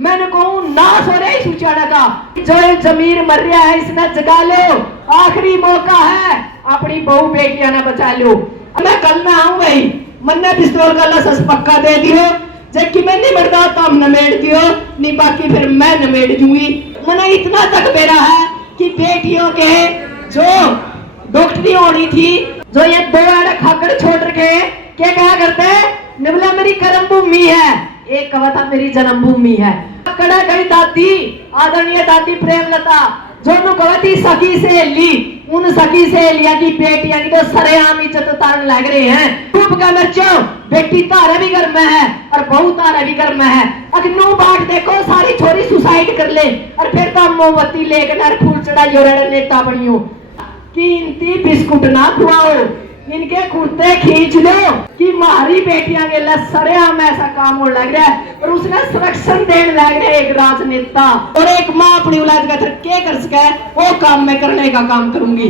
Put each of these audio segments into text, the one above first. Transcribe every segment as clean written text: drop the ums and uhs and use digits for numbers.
मैंने कहूँ नाश हो रहा है इस उचाड़ा का। जो जमीर मर रहा है इसने जगा लो, आखिरी मौका है, अपनी बहू बेटियां ने बचा लो। मैं कल में आऊं भाई, मन्ने पिस्तौल का लसस पक्का दे दियो, जबकि मैं नहीं मरता तो हम नमेड़ दियो, नहीं बाकी फिर मैं नमेड़ दूंगी। मैंने इतना तक बेरा है कि बेटियों के जो डॉक्टरी होनी थी, जो ये दो आड़े खाकर छोड़ रखे क्या कहा करते, निबला मेरी कर्म भूमि है, एक कहा था मेरी जन्म भूमि है। कड़ा गई दादी, आदरणीय दादी प्रेमलता, जो कहती सखी सहेली, उन सखी सहेलिया की बेटियां की तो सरेआम इज्जत उतारने लग रहे हैं। खूब का बच्चों, बेटी तारा भी घर में है और बहू तारा भी घर में है। अग्नू बाट देखो, सारी छोरी सुसाइड कर ले और फिर तो मोमबत्ती लेकर फूल चढ़ाई और नेता बनियो। कीमती बिस्कुट ना खुआओ, इनके कुर्ते खींच लो कि हमारी बेटियां के लिए सरेआम ऐसा काम होने लग रहा है और उसने संरक्षण देने लग रहा है एक राजनेता। और एक माँ अपनी औलाद का क्या कर सके वो काम मैं करने का काम करूंगी।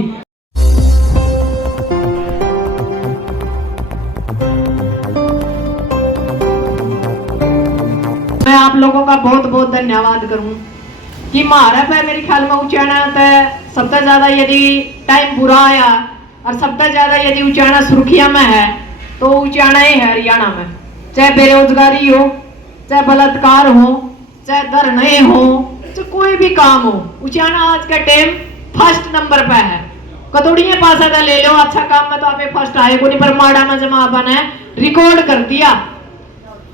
मैं आप लोगों का बहुत बहुत धन्यवाद करूं कि महारा पे मेरे ख्याल में उचाना सबसे ज्यादा यदि टाइम बुरा आया और सबसे ज्यादा यदि उचाना सुर्खिया में है तो उचाना ही है हरियाणा में। चाहे बेरोजगारी हो, चाहे बलात्कार हो, चाहे धरने हो, चाहे कोई भी काम हो, उचाना आज का टाइम फर्स्ट नंबर पे है। कतौड़िया पास था ले लो, अच्छा काम में तो आप फर्स्ट आए को नहीं, पर माड़ा में जमा ने रिकॉर्ड कर दिया।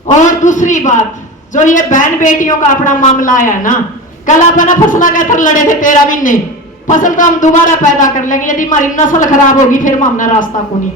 और दूसरी बात, जो ये बहन बेटियों का अपना मामला आया ना, कल अपना फसला का थर लड़े थे 13 महीने, फसल तो हम दोबारा पैदा कर लेंगे, यदि हमारी नस्ल खराब होगी फिर हमने रास्ता को नहीं।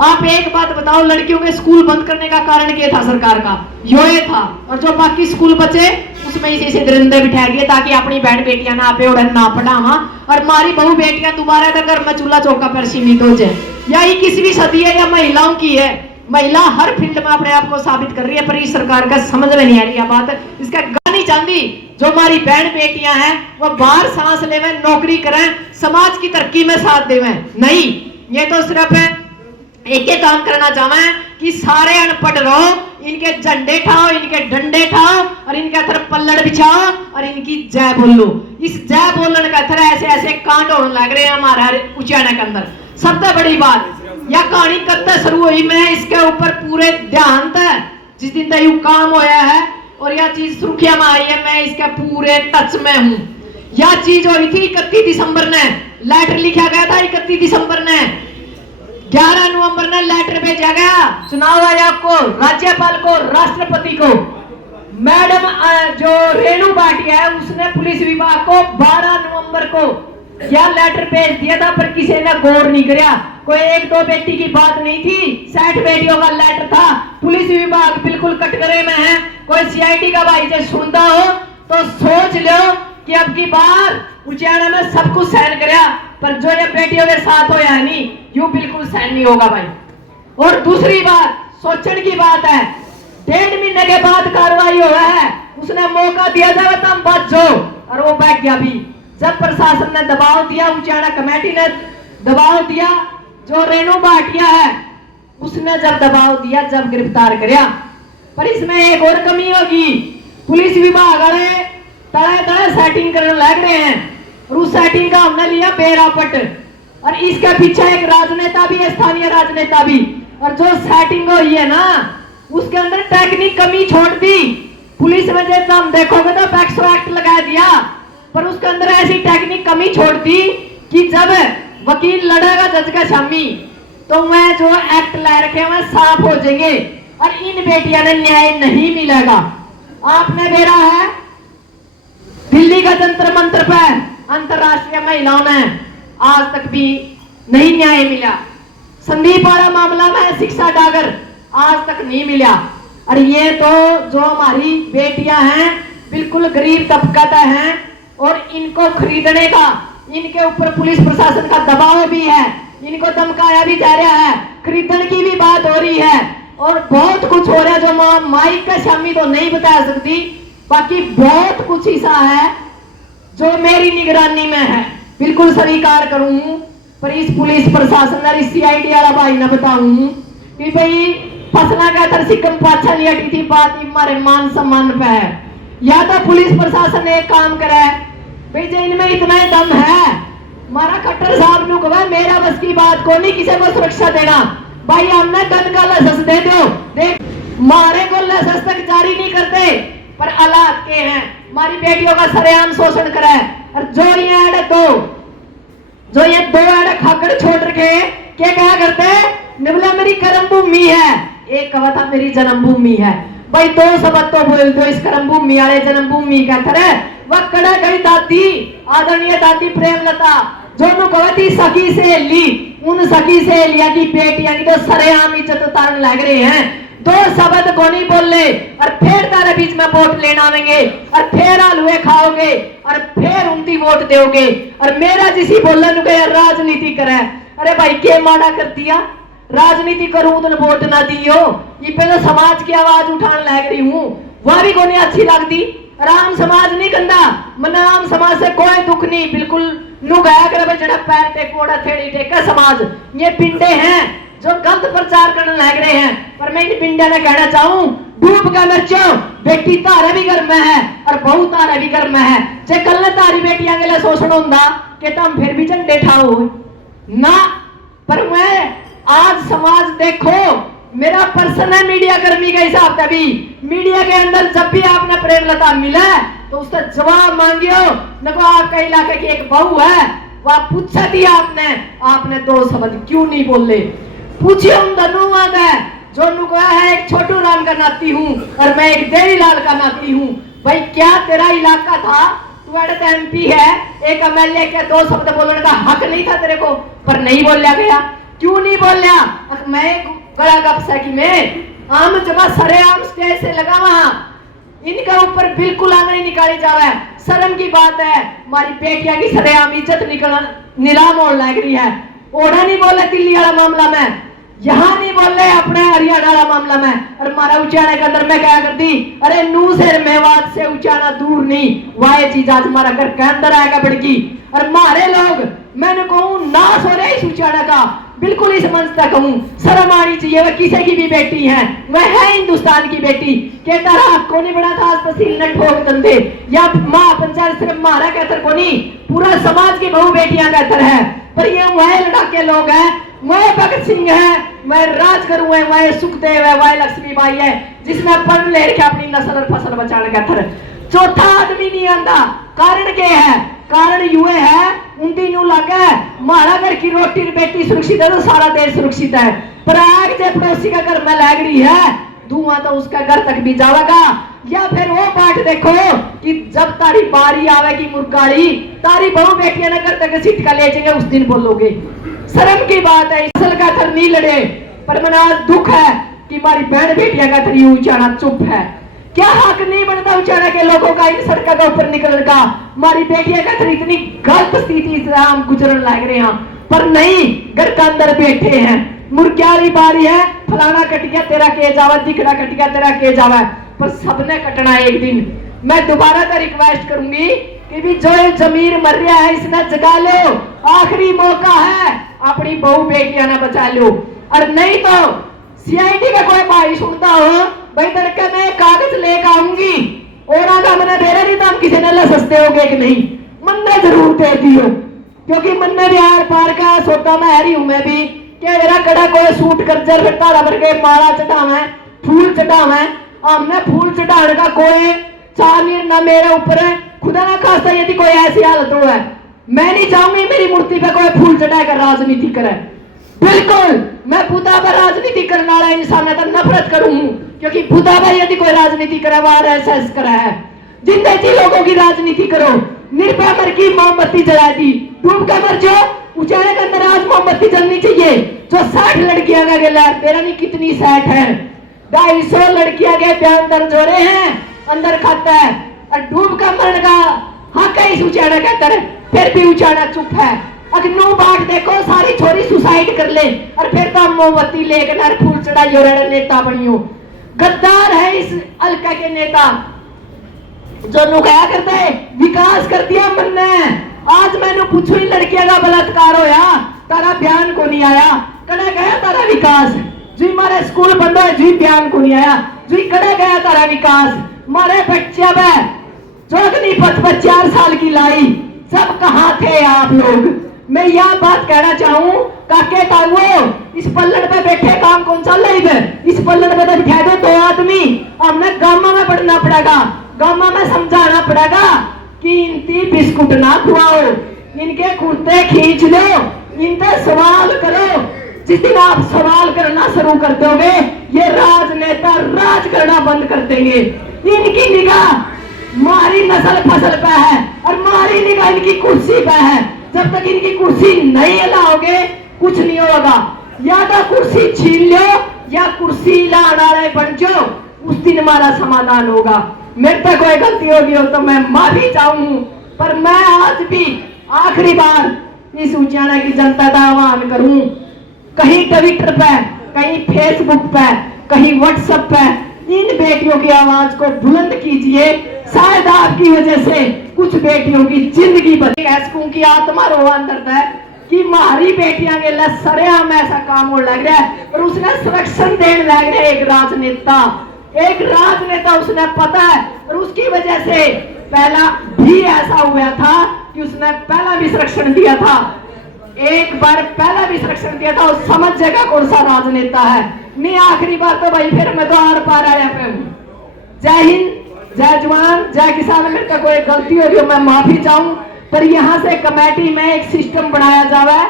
आप एक बात बताओ, लड़कियों के स्कूल बंद करने का कारण क्या था सरकार का? ये था, और जो बाकी स्कूल बचे उसमें इसी से दरिंदे बिठा दिए ताकि अपनी बहन बेटियां ना पे उड़न ना पढ़ावा और हमारी बहू बेटियां दोबारा तक घर में चूल्हा चौका पर सीमित हो जाए। या 21वीं सदी है या महिलाओं की है, महिला हर फील्ड में अपने आप को साबित कर रही है, पर इस सरकार का समझ में नहीं आ रही है बात। इसका गानी चांदी जो हमारी बहन बेटियां हैं वो बाहर सांस लेवे, नौकरी करें, समाज की तरक्की में साथ देवें, नहीं, ये तो सिर्फ एक ही काम करना चाहे कि सारे अनपढ़ रहो, इनके झंडे ठाओ, इनके डंडे ठाओ और इनके तरफ पल्लड़ बिछाओ और इनकी जय बोलो। इस जय बोलने का तरह ऐसे ऐसे कांड होने लग रहे हैं हमारे उचाना के अंदर। सबसे बड़ी बात, यह कहानी कब तक शुरू हुई, मैं इसके ऊपर पूरे ध्यान था जिस दिन तक यू काम होया है और यह चीज सुर्खिया में आई है, मैं इसके पूरे टच में हूँ। यह चीज हुई थी 31 दिसंबर ने, लेटर लिखा गया था 31 दिसंबर ने, 11 नवंबर ने लेटर भेजा गया चुनाव आयोग को, राज्यपाल को, राष्ट्रपति को। मैडम जो रेणु भाटिया है उसने पुलिस विभाग को 12 नवंबर को यह लेटर भेज दिया था, पर किसी ने गौर नहीं किया। कोई एक दो बेटी की बात नहीं थी, 60 बेटियों का लेटर था। पुलिस विभाग बिल्कुल कटघरे में है। कोई सीआईडी का भाई जो सुनता हो तो सोच लो कि अब की बार उचाना में सब कुछ सहन कराया, पर जो ये बेटियों के साथ होया है नहीं, यू बिल्कुल सहन नहीं होगा भाई। और दूसरी बात, सोचने की बात है, 1.5 महीने के बाद कार्रवाई हो रहा है, उसने मौका दिया जाए तो हम बच जाओ, और वो बैठ गया भी। जब प्रशासन ने दबाव दिया, उचाना कमेटी ने दबाव दिया, जो रेणु भाटिया है उसने जब दबाव दिया, जब गिरफ्तार किया। पर इसमें एक और कमी होगी, पुलिस विभाग वाले तड़े तड़े सेटिंग करने लग रहे हैं और उस सेटिंग का हमने लिया बेरापट, और इसके पीछे एक राजनेता भी है, स्थानीय राजनेता भी। और जो सेटिंग हुई है ना उसके अंदर टेक्निक कमी छोड़ दी। पुलिस में जैसे हम देखोगे तो पैक्सो एक्ट लगा दिया, पर उसके अंदर ऐसी टेक्निक कमी छोड़ दी कि जब वकील लड़ेगा जज का शामी तो वह जो एक्ट ला रखे वह साफ हो जाएंगे और इन बेटियां ने न्याय नहीं मिलेगा। आपने देखा है दिल्ली का जंतर मंत्र पर अंतरराष्ट्रीय महिलाओं ने आज तक भी नहीं न्याय मिला। संदीप वाला मामला में शिक्षा डागर आज तक नहीं मिला। और ये तो जो हमारी बेटियां हैं बिल्कुल गरीब तबका का हैं और इनको खरीदने का इनके ऊपर पुलिस प्रशासन का दबाव भी है, इनको धमकाया भी जा रहा है, खरीदने की भी बात हो रही है और बहुत कुछ हो रहा है जो माइक का शामी तो नहीं बता सकती। बाकी बहुत कुछ ऐसा है जो मेरी निगरानी में है, बिल्कुल स्वीकार करूं, पर इस पुलिस प्रशासन और इस सीआईडी वाला भाई ना बताऊं कि भाई फसला का तरह सिकम पाछा नहीं हटी थी, बात हमारे मान सम्मान पे है। या तो पुलिस प्रशासन ने एक काम करा है भाई जे इनमें इतना ही दम है, मारा खट्टर साहब नु कहा मेरा बस की बात को नहीं किसी को सुरक्षा देना, भाई हमने गन का लाइसेंस दे दो, देख मारे को लाइसेंस तक जारी नहीं करते, पर हालात के हैं हमारी बेटियों का सरेआम शोषण करे। और जो ये दो एड खाकर छोड़ रखे क्या कहा करते निबला मेरी कर्म भूमि है, एक कहा था मेरी जन्म भूमि है। भाई दो शब्द तो बोल दो इस कर्म भूमि वाले जन्म भूमि का तरह वह कड़ा गई दादी आदरणीय दादी प्रेमलता जो कहती सखी से ली उन सखी से लिया की बेटियां की तो सरेआम इज्जत उतारने लग रहे हैं। दो शब्द को नहीं बोल ले और फिर तारे बीच में वोट लेना आवेंगे और फिर हलवे खाओगे और फिर उनकी वोट दोगे और मेरा जिसी बोलने राजनीति करे। अरे भाई के माड़ा कर दिया राजनीति करूं तो वोट ना दियो, ये पे तो समाज की आवाज उठाने लग रही हूँ वह भी कोई अच्छी लगती। राम समाज नहीं गंदा मन आम समाज से कोई दुख नहीं, बिल्कुल नु गया कर जड़ा पैर टेकोड़ा थेड़ी टेका समाज ये पिंडे हैं जो गलत प्रचार करने लग रहे हैं। पर मैं इन पिंडे ने कहना चाहूं डूब का मर्चो बेटी तारे भी घर में है और बहू तारे भी घर में है, जे कल ने तारी बेटियां के लिए शोषण होंदा कि तुम फिर भी झंडे ठाओ ना। पर मैं आज समाज देखो मेरा पर्सन है मीडिया कर्मी का हिसाब से भी मीडिया के अंदर जब भी आपने प्रेमलता मिला तो उसका जवाब मांगियो न को आपका इलाके की एक बहू है वह पूछा थी आपने दो शब्द क्यों नहीं बोले, पूछिए हम धन्यवाद है जो नुकया है एक छोटू राम का नाती हूँ और मैं एक देवी लाल का नाती हूँ। भाई क्या तेरा इलाका था तू एमपी है एक एमएलए के दो शब्द बोलने का हक नहीं था तेरे को, पर नहीं बोला गया क्यों नहीं बोलिया। मैं गला गपसा की में आम जगह सरेआम स्टेज से लगा वहां इनका ऊपर बिल्कुल आंगली निकाली जावे, शर्म की बात है हमारी बेटियां की सरेआम इज्जत निकल नीलाम होने लग रही है। ओढ़ा नहीं बोले दिल्ली वाला मामला में, यहाँ नहीं बोल रहे अपने हरियाणा वाला मामला में और मारा उचाना के अंदर मैं क्या करती अरे नू से मेवात से उचाना दूर नहीं वाह चीज आज हमारा घर के अंदर आएगा बड़की और मारे लोग मैंने कहूं नाश हो रहे इस उचाना का बिल्कुल इस मंच तक कहूं शर्म आनी चाहिए वह किसी की भी बेटी है वह है हिंदुस्तान की बेटी के तरह को नहीं बना था तहसील ने ठोक दंदे या माँ पंचायत सिर्फ मारा कहतर को नहीं पूरा समाज की बहु बेटियां कहतर है। पर ये वह लड़ाके लोग हैं वह भगत सिंह है वह राजगुरु है वह सुखदेव है वह लक्ष्मीबाई है जिसने पढ़ ले रखे अपनी नस्ल और फसल बचाने का थर चौथा आदमी नहीं आंदा। कारण क्या है कारण युए है उनकी न्यू लगे मारा घर की रोटी बेटी सुरक्षित है तो सारा देश सुरक्षित है। पर आग जे पड़ोसी का घर में लग रही है धुआं तो उसका घर तक भी जाएगा। या फिर वो बात देखो कि जब तारी बारी आवेगी मुर्गाड़ी तारी बहु बेटियां ने घर तक सीट का ले जाएंगे उस दिन बोलोगे शर्म की बात है। असल का थर नहीं लड़े पर मना दुख है कि हमारी बहन बेटियां का थर उचाना चुप है। क्या हक नहीं बनता उचाना के लोगों का इन सड़कों के ऊपर निकलने का। हमारी बेटियां का थर इतनी गलत स्थिति से हम गुजरने लग रहे हैं पर नहीं घर के अंदर बैठे हैं मुर्ग्याली बारी है फलाना कट गया तेरा के जावा दिखड़ा कट गया तेरा के जावा पर सबने कटना एक दिन। मैं दोबारा का रिक्वेस्ट करूंगी कि भी जो जमीर मर रहा है इसने जगा लो आखिरी मौका है अपनी बहू बेटियां ना बचा लो और नहीं तो सीआईडी का कोई भाई सुनता हो भाई तड़के मैं कागज लेकर आऊंगी और आधा मैंने दे रहे नहीं तो हम किसी ने सस्ते हो गए कि नहीं मन्ने जरूर दे दियो क्योंकि मन्ने भी आर पार का सोता मैं हरी हूं मैं भी क्या मेरा कड़ा कोई सूट कर जर फिरता रबर के माला चढ़ावे फूल चढ़ावे हमने फूल चढ़ाने का कोई चामीर ना मेरे ऊपर है खुदा ना खास्ता यदि कोई ऐसी हालत हो है मैं नहीं चाहूंगी मेरी मूर्ति पे कोई फूल चढ़ाकर राजनीति करे। बिल्कुल मैं बुद्धा पर राजनीति करने वाला इंसान है तो नफरत करूं क्योंकि बुद्धा पर यदि कोई राजनीति करे वह आरएसएस करा है। जिंदे जी लोगों की राजनीति करो निर्भय मर की मोमबत्ती जला दी डूब कर मर जाओ उचाने के अंदर आज मोमबत्ती जलनी चाहिए। जो 60 लड़कियां का गेला तेरा नहीं कितनी 60 है 250 लड़कियां के बयान दर्ज हो रहे हैं अंदर खाता है और डूब का मरण का हक है इस उचाना के अंदर फिर भी उचाना चुप है। अगर नो बात देखो सारी छोरी सुसाइड कर ले और फिर तो मोमबत्ती लेकर फूल चढ़ाई और नेता बनियो गद्दार है इस हल्का के नेता जो नुकया करते है विकास कर दिया मन ने। आज मैंने पूछू ही लड़कियां का बलात्कार होया तारा बयान को नहीं आया कड़ा गया तारा विकास जी हमारे स्कूल बंद है जी बयान को नहीं आया जी कड़ा गया तारा विकास मारे बच्चे में जोगनी 4 साल की लाई, सब कहाँ थे आप लोग। मैं यह बात कहना चाहूँ काके ताऊ, इस पल्लड़ पे बैठे काम कौन सा लाई है, इस पल्लड़ पे तो बिठा दो 2 आदमी। हमने गामा में पढ़ना पड़ेगा, गामा में समझाना पड़ेगा कि इनकी बिस्कुट ना खुआओ, इनके कुर्ते खींच लो, इनसे सवाल करो। जिस दिन आप सवाल करना शुरू कर दोगे ये राजनेता राज करना बंद कर देंगे। इनकी निगाह मारी नस्ल फसल पे है और मारी निगाह इनकी कुर्सी पे है। जब तक इनकी कुर्सी नहीं हिलाओगे कुछ नहीं होगा। या तो कुर्सी छीन लो या कुर्सी लाने बन जाओ, उस दिन हमारा समाधान होगा। मेरे तक कोई गलती होगी हो तो मैं माफी चाहूँ, पर मैं आज भी आखिरी बार इस उचाना की जनता का आह्वान करूं, कहीं ट्विटर पे, कहीं फेसबुक पे, कहीं व्हाट्सएप पे इन बेटियों की आवाज को बुलंद कीजिए। शायद आपकी वजह से कुछ बेटियों की जिंदगी बदल। ऐसकों की आत्मा रोवान दर्द है कि हमारी बेटियां के लिए सरेआम ऐसा काम हो लग रहा है और उसने संरक्षण देने लग रहा है। एक राजनेता उसने पता है और उसकी वजह से पहला भी ऐसा हुआ था कि उसने पहला भी संरक्षण दिया था। एक बार पहला भी संरक्षण दिया था और समझ जाएगा कौन सा राजनेता है। नहीं आखिरी बार तो भाई फिर मैं तो आर पार आया पे हूँ। जय हिंद, जय जवान, जय किसान। मेरे का कोई गलती होगी मैं माफी चाहूँ, पर यहाँ से कमेटी में एक सिस्टम बनाया जावा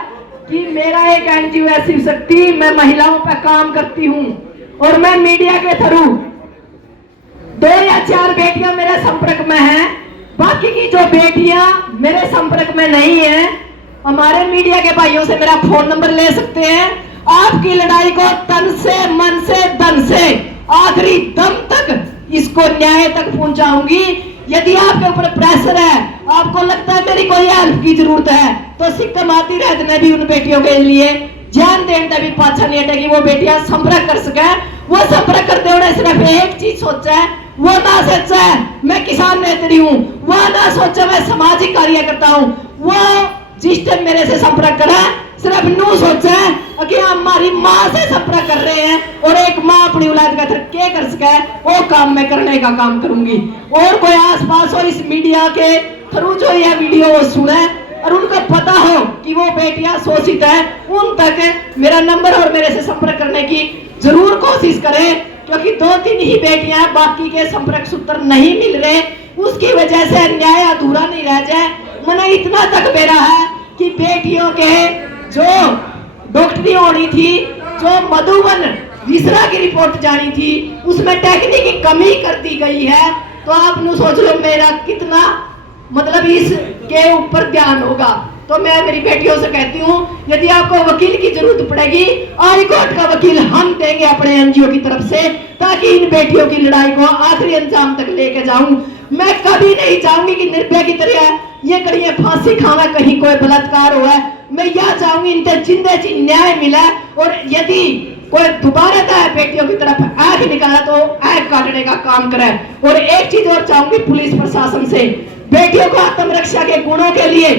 कि मेरा एक एनजीओ है शिव शक्ति, मैं महिलाओं पर काम करती हूँ और मैं मीडिया के थ्रू 2 या 4 बेटियां मेरे संपर्क में हैं, बाकी की जो बेटियां मेरे संपर्क में नहीं है, हमारे मीडिया के भाइयों से मेरा फोन नंबर ले सकते हैं। आपकी लड़ाई को तन से, मन से, धन से आखिरी दम तक इसको न्याय तक पहुंचाऊंगी। यदि आपके ऊपर प्रेशर है, आपको लगता है मेरी कोई हेल्प की जरूरत है, तो सिक्कम आती रहने भी उन बेटियों के लिए जान देने भी पाछा नहीं हटेगी। वो बेटियां संपर्क कर सके, वो संपर्क करते हुए सिर्फ एक चीज सोचा है, वो ना सोचा है मैं किसान नेत्री हूँ, वो ना सोचा मैं सामाजिक कार्य करता हूँ, वो जिस टाइम मेरे से संपर्क करा सिर्फ नू सोचा है कि हमारी माँ से संपर्क कर रहे हैं और एक माँ अपनी औलाद का क्या कर सके वो काम मैं करने का काम करूंगी। और कोई आसपास हो इस मीडिया के थ्रू जो यह वीडियो वो सुने और उनको पता हो कि वो बेटियां शोषित है, उन तक मेरा नंबर और मेरे से संपर्क करने की जरूर कोशिश करें, क्योंकि 2-3 ही बेटियां, बाकी के संपर्क सूत्र नहीं मिल रहे, उसकी वजह से न्याय अधूरा नहीं रह जाए। मैंने इतना तक बेरा है कि बेटियों के जो डॉक्टरी होनी थी, जो मधुबन विसरा की रिपोर्ट जानी थी, उसमें टेक्निक की कमी कर दी गई है। तो आप नु सोच लो मेरा कितना मतलब इसके ऊपर ध्यान होगा। तो मैं मेरी बेटियों से कहती हूँ यदि आपको वकील की जरूरत पड़ेगी, हाई कोर्ट का वकील हम देंगे अपने एनजीओ की तरफ से, ताकि इन बेटियों की लड़ाई को आखिरी अंजाम तक लेके जाऊं। मैं कभी नहीं चाहूंगी कि निर्भया की तरह ये करिए फांसी खावा, कहीं कोई बलात्कार हुआ है। मैं यह चाहूंगी इनके जिंदे जी न्याय मिला, और यदि कोई दोबारा था बेटियों की तरफ आंख निकाला तो आंख काटने का काम करे। और एक चीज और चाहूंगी पुलिस प्रशासन से, बेटियों को आत्मरक्षा के गुणों के लिए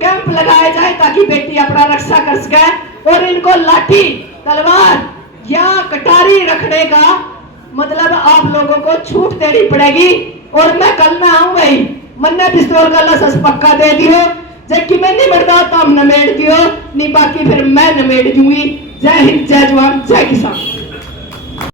कैंप लगाया जाए ताकि बेटी अपना रक्षा कर सके। और इनको लाठी, तलवार या कटारी रखने का मतलब आप लोगों को छूट देनी पड़ेगी। और मैं कल ना आऊं भाई, मन्ने पिस्तौल का लसस पक्का दे दियो, जबकि मैं नहीं मरता तो हम नमेड़ दियो, नहीं बाकी फिर मैं नमेड़ दूंगी। जय हिंद, जय जवान, जय किसान।